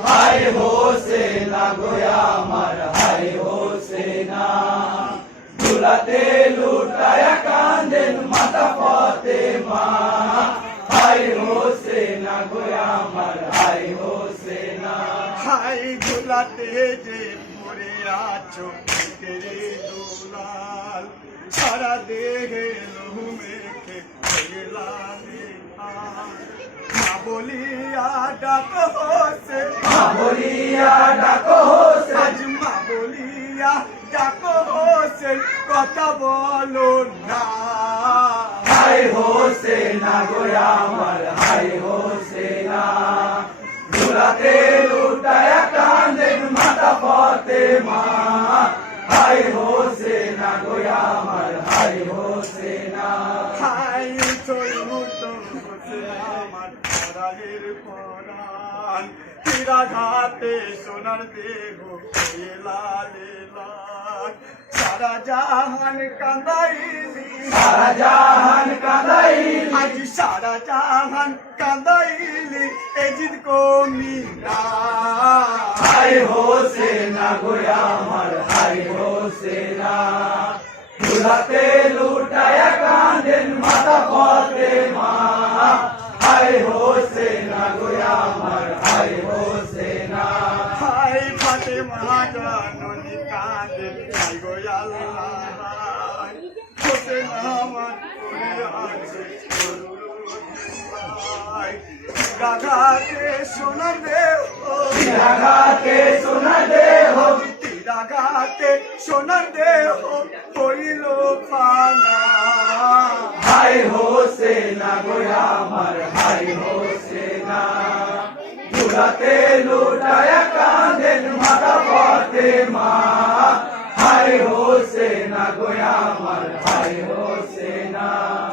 हाय होसेना गोया আমার হাই হোসেনা দুলাতে লুটায়া কাঁদেন মাতা ফাতেমা হাই হোসেনা গোয়া আমার হাই হোসেনা হাই দুলাতে যে পড়ে আছো তেরে দুলাল সারা দেহে লহু মেখে লালে বলিয়া ডাক হোসে বলিয়া ডাকো হোসেন আজ মা বলিয়া ডাক হোসে কথা বলো না হাই হোসেনা গোয়া আমার হাই হোসেনা দুলাতে লুটায়া কাঁদেন মাতা ফাতেমা হাই হোসেনা গোয়া আমার হাই হোসেনা হাই চলুতো আমার পরালের পরাণ হীরা ঘাটে সোনার দেহ লালে লাল সারা জাহান কাঁদাইলি সারা জাহান কাঁদাইলি আজ সারা জাহান কাঁদাইলি এজিদ কমি না হাই হোসেনা গোয়া আমার হাই হোসেনা দুলাতে লুটায়া কাঁদেন মাতা ফাতেমা হাই হোসেনা গোয়া আমার হাই হোসেনা হাই ফাতেমা জননী কাঁদে হাই গো আল্লাহ হোসেন আমার পড়ে আছে রাগাতে সোনার দেহ রাগাতে সোনা দেহ রাগাতে সোনার দেহ হইল পানা হাই হোসেনা গোয়া আমার হাই হোসেনা দুলাতে লুটায়া কাঁদেন মাতা ফাতেমা হাই হোসেনা গোয়া আমার হাই হোসেনা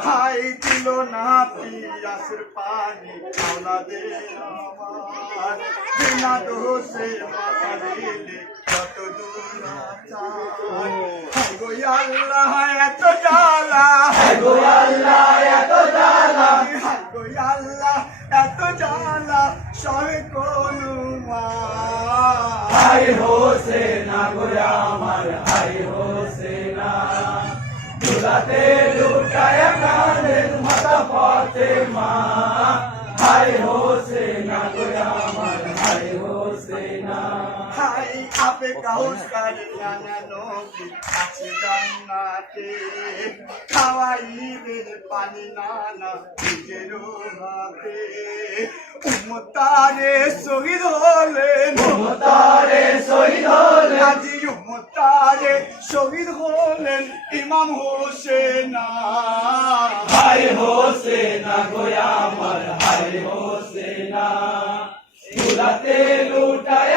হাই দিল না পিয়াসের পানি আওলা দে আমার বিনা দোষে মাথা দিলে কত দূর চাই হাই গো আল্লাহ এত জ্বালা হাই গো আল্লাহ এত জ্বালা হাই গো আল্লাহ এত জ্বালা সহে কোনো মা হাই হোসেনা গোয়া আমার হাই হোসেনা দুলাতে লুটায়া কাঁদেন মাতা ফাতেমা হাই হোসেনা গোয়া আমার হাই হোসেনা হাই আপে কাউস কার নানা নবী আছে জান্নাতে খাওয়াইবে পানি নানা নিজের হাতে উম্মতারে শহীদ হলেন তারে শহীদ হলেন আজি উম্মতারে শহীদ হলেন ইমাম হোসেন হাই হোসেনা গোয়া আমার হাই হোসেনা দুলাতে লুটায়া